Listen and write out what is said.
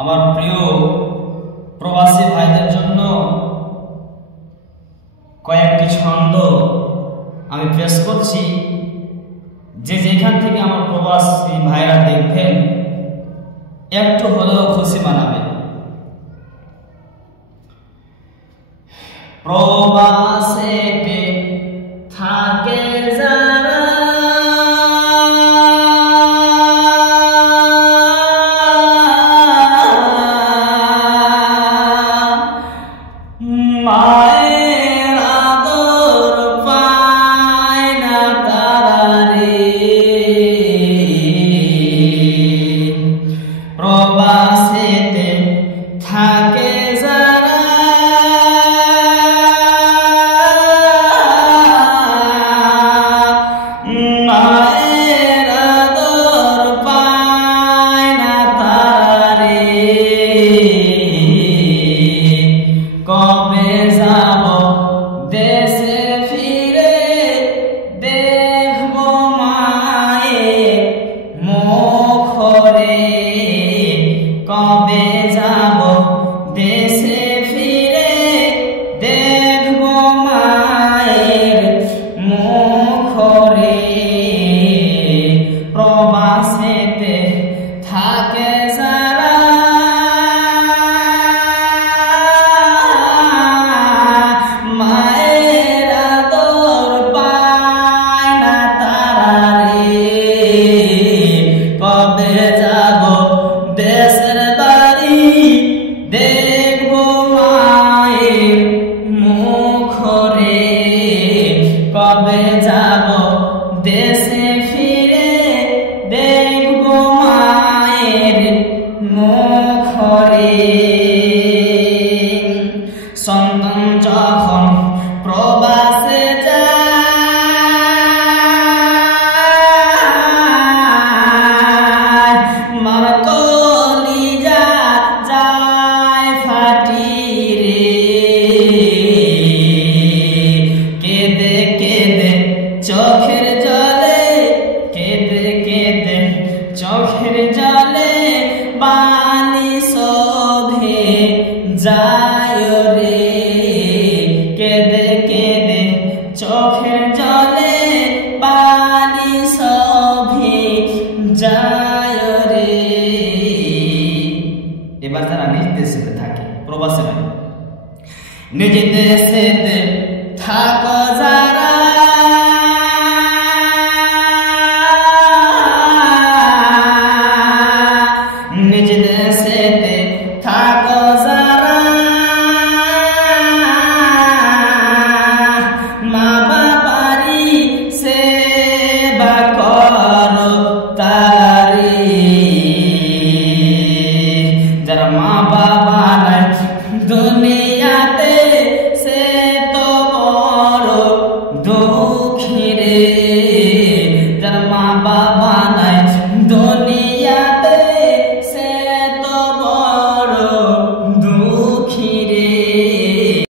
আমার প্রিয় প্রবাসী ভাইদের জন্য কয়েকটি ছন্দ আমি পেশ করছি, যে যেখান থেকে আমার প্রবাসী ভাইরা দেখবেন একটু হলেও খুশি মানাবে। প্রবাসেতে থাকে যারা মায়ের আদর পায় না তারা রে, প্রবাসেতে থাকে যারা মায়ের আদর পায় না তারা রে, কবে যাব দেশে ফিরে দেখব মায়ের মুখ রে, কবে যাব দেশে ফিরে দেখব মায়ের মুখ রে, প্রবাসেতে থাকে যারা মায়ের আদর পায় না তারা রে, কবে যাব দেশের বাড়ি দেখব মায়ের মুখ রে, কবে যাব দেশে ফিরে দেখব মায়ের মুখ রে। সন্তান যখন প্রবাসে যায় মার কলিজা যায় ফাটি রে, কেঁদে কেঁদে চোখের জলে, কেঁদে কেঁদে চোখের জলে বালি শোধে যায় রে, কেঁদে কেঁদে চোখের জলে বালি শোধে যায় রে। এবার তারা নিজ দেশেতে থাকে, প্রবাসে নয়, নিজ দেশেতে থাকো যারা নিজ দেশেতে থাকো যারা মা বাবারি সেবা করো তারি, যারা মা বাবা নাই দুনিয়াতে সে তো বড় দুঃখী রে, যারা মা বাবা নাই